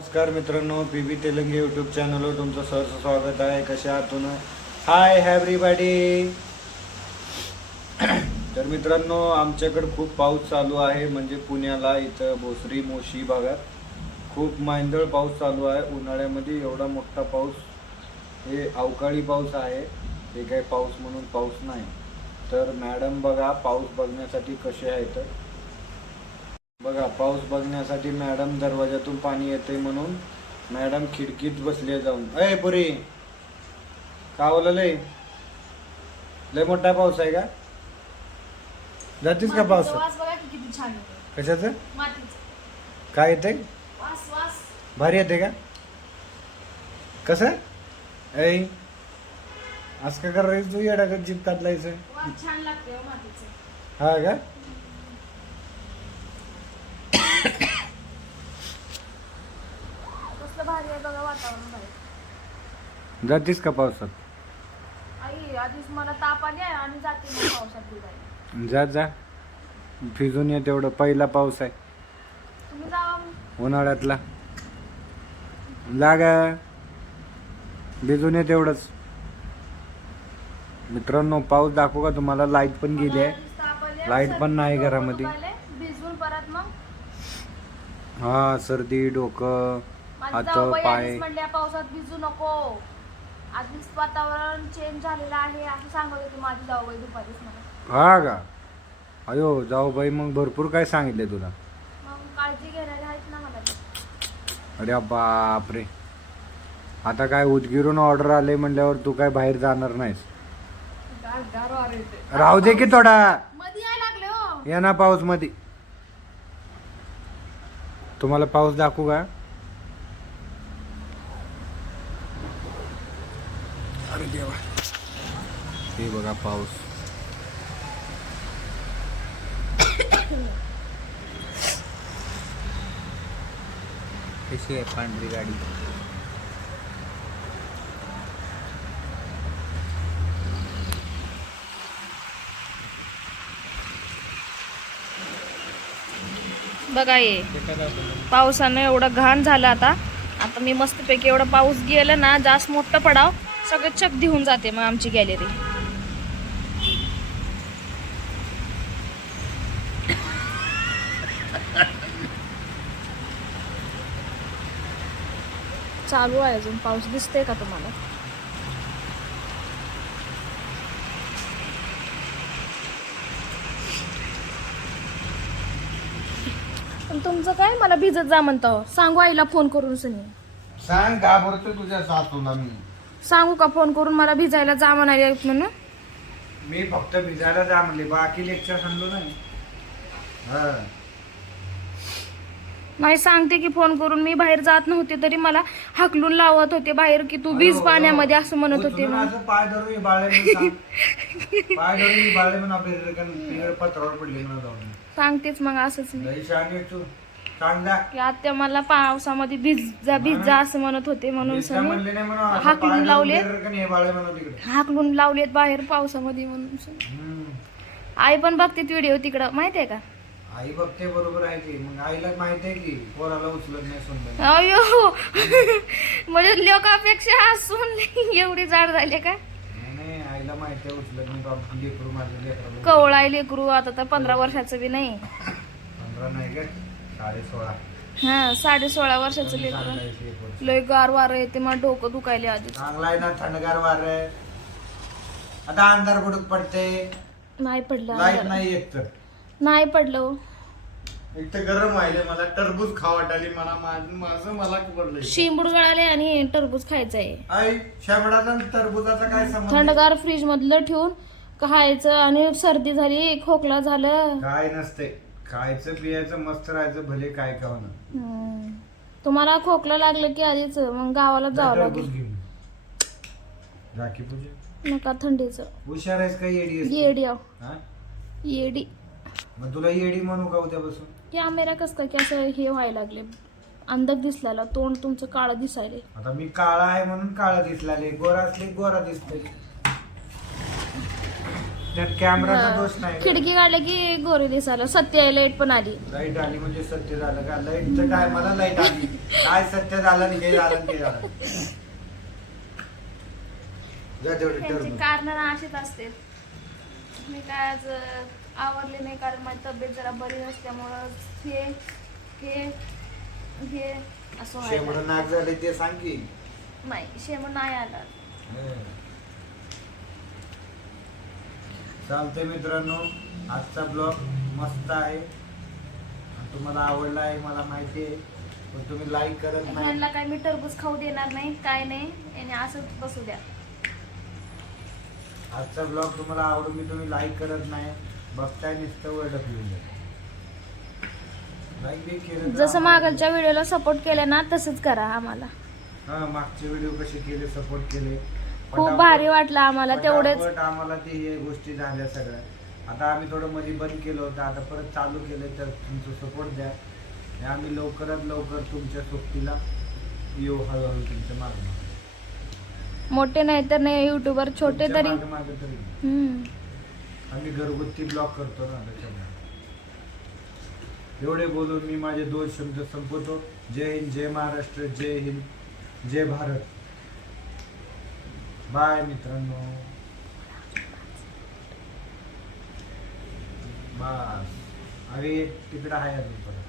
नमस्कार मित्रांनो पी बी तेलंगे यूट्यूब चॅनलवर तुमचं सहर्ष स्वागत आहे. कशा आतून हाय हॅव्हरीबॉडी तर मित्रांनो आमच्याकडे खूप पाऊस चालू आहे. म्हणजे पुण्याला इथं भोसरी मोशी भागात खूप मांदळ पाऊस चालू आहे. उन्हाळ्यामध्ये एवढा मोठा पाऊस हे अवकाळी पाऊस आहे. हे काही पाऊस म्हणून पाऊस नाही. तर मॅडम बघा पाऊस बघण्यासाठी कसे आहे तर बघा पाऊस बघण्यासाठी मॅडम दरवाजातून पाणी येते म्हणून मॅडम खिडकीत बसले जाऊन. अय पुरी! कावलं लय लय मोठा पाऊस आहे का? जातीस का पाऊस? कशाचं? काय येते भारी येते का? कसं? ऐ आज का कर तू येडा का जीप काढलायचं हो हा का? कसलं भारी आहे बघा वातावरण भारी जातीस का पावसात? आई आधीच मला ताप आली आहे आणि जाते मग पावसात भिजायला जा जा. भिजून ये तेवढं. पहिला पाऊस आहे. तुम्ही जावा मग. उन्हाळ्यातला. लागा. भिजून ये तेवढंच. मित्रांनो पाऊस दाखवू का तुम्हाला? लाइट पण गेली मला आहे. आधीच ताप आली आहे, लाइट पण नाही घरामध्ये. भिजवून परत मग. हा सर्दी डोकं माझी हात जाऊबाई पाय. आधीच म्हणल्या पावसात भिजू नको. आधीच वातावरण चेंज झालेलं आहे असं सांगत होती माझी जाऊबाई दुपारीच मला हा का? अयो जाऊ बाई मग भरपूर काय सांगितले तुला? मग काळजी घेणारे आहेत ना मला ते. अरे बापरे. आता काय उदगीरून ऑर्डर आले म्हणल्यावर तू काय बाहेर जाणार नाहीस? राहू दे की थोडा. मध्ये यायला लागले हो. या ना पाऊसमध्ये तुम्हाला पाऊस दाखवू का? अरे देवा. हे बघा पाऊस. कशी आहे पांढरी गाडी? बघा ये पावसानं एवढं घाण झालं आता. आता मी मस्तपैकी एवढा पाऊस गेला ना जास्त मोठं पडाव सगळं चक देऊन जाते मग आमची गॅलरी. चालू आहे अजून. पाऊस दिसतोय का तुम्हाला? पण तुमचं काय? मला भिजत जा म्हणतो. सांगू आईला फोन करून सनी सांग घाबरतो तुझ्या सासूला मी? सांगू का फोन करून? मला भिजायला जा म्हणाले म्हणून. मी फक्त भिजायला जा म्हणले. बाकी लेक्चर सांगलो नाही. हा. नाही सांगते की फोन करून. मी बाहेर जात नव्हते तरी मला हाकलून लावत होते बाहेर की तू वीज पाण्यामध्ये असं म्हणत होते उचलून मग. असं पाय धरून. पाय धरून म्हणून पत्रावर पडले म्हणून जाऊन. सांगतेच मग असंच मी. की आत्या मला पावसामध्ये भिज भिज असं म्हणत होते म्हणून सनी. हाकलून लावले. हाकलून लावलेत बाहेर पावसामध्ये म्हणून सनी. आई पण बघते व्हिडिओ तिकडं. माहितीये का? आई बघते बरोबर आहे की. मग आईला माहिती आहे की पोराला उचलत नाही सुंदर अयो. म्हणजे लोकांपेक्षा हसून एवढी जाड झाली का? माहिती आहे उचलत नाही बाबा लेकरू माझं कवळाय लेकरू आता तर पंधरा वर्षाचं बी नाही. पंधरा नाही का साडे सोळा. हा साडे सोळा वर्षाचं लेकरू. लय गार वारं येते मग डोकं दुखायले आधीच चांगला आहे ना थंडगार वार आता अंधार बुडूक पडते नाही पडलं लाइट अंधार. नाही एक तर. नाही पडलं हो. एक तर गरम व्हायले मला टरबूज वाटाली मला माझं माझं मला पडलंय. शिंबूड गळाले आणि टरबूज आई शेमडाचा आणि टरबुजाचा काय संबंध आहे? थंडगार फ्रीज मधलं ठेवून खायचं आणि सर्दी झाली खोकला झालं. काय नसते खायचं पियाचं मस्त राहायचं भले काय खावं ना. हम्म. तुम्हाला खोकला लागलं की आधीच मग गावाला जावं टरबूज लागेल. घेऊन. राखी पूजा. नका थंडीचं. हुशार आहेस का येडी आहेस येडी आहो. हा? येडी. मग तुला येडी म्हणू का उद्यापासून? कॅमेरा कसं काय? की असं हे व्हायला लागले. अंधक दिसलेला तोंड तुमचं काळं दिसायले. आता मी काळा आहे म्हणून काळा दिसला गोरा असले गोरा दिसतोय. त्यात कॅमेराचा दोष नाही. खिडकी काढली की गोरी दिसायला. सत्य लाइट पण आली. लाइट आली म्हणजे सत्य झालं का? लाईटचं काय मला लाइट आली. काय सत्य झालं आणि हे झालं आणि ते झालं? जा तेवढे कारण अशीच असते मी काय आज अं, आवरले नाही कारण माझी तब्येत जरा बरी नसल्यामुळं हे हे हे असं व्हायला नाक झाले ते सांग की. नाही शेमण नाही आला. चालते मित्रांनो आजचा ब्लॉग मस्त आहे. आणि तुम्हाला आवडला आहे मला माहिती आहे. पण तुम्ही लाईक करत नाही. ह्यांना काय मी टरबूज खाऊ देणार नाही काय नाही याने असं बसू द्या. आजचा ब्लॉग तुम्हाला आवडून मी तुम्ही लाईक करत नाही. बघताय नुसतं वर ढकलून लाईक बी केलं तर जसं मागलच्या व्हिडिओला सपोर्ट केलं ना तसंच करा आम्हाला. हा मागचे व्हिडिओ कसे केले सपोर्ट केले. खूप भारी वाटलं आम्हाला तेवढेच. पटापट आम्हाला ते हे गोष्टी झाल्या सगळ्या. आता आम्ही थोडं मध्ये बंद केलं होतं आता परत चालू केलं तर तुमचं सपोर्ट द्या. आणि आम्ही लवकरात लवकर तुमच्या सोबतीला येऊ हळूहळू तुमच्या मागे मोठे नाही तर नाही युट्यूबर छोटे तरी. मागे तरी. हम्म. आम्ही घरगुती ब्लॉक करतो ना त्याच्यामुळे एवढे बोलून मी माझे दोन शब्द संपवतो. जय हिंद जय महाराष्ट्र जय हिंद जय भारत. बाय मित्रांनो. बस. अरे तिकडं आहे अजून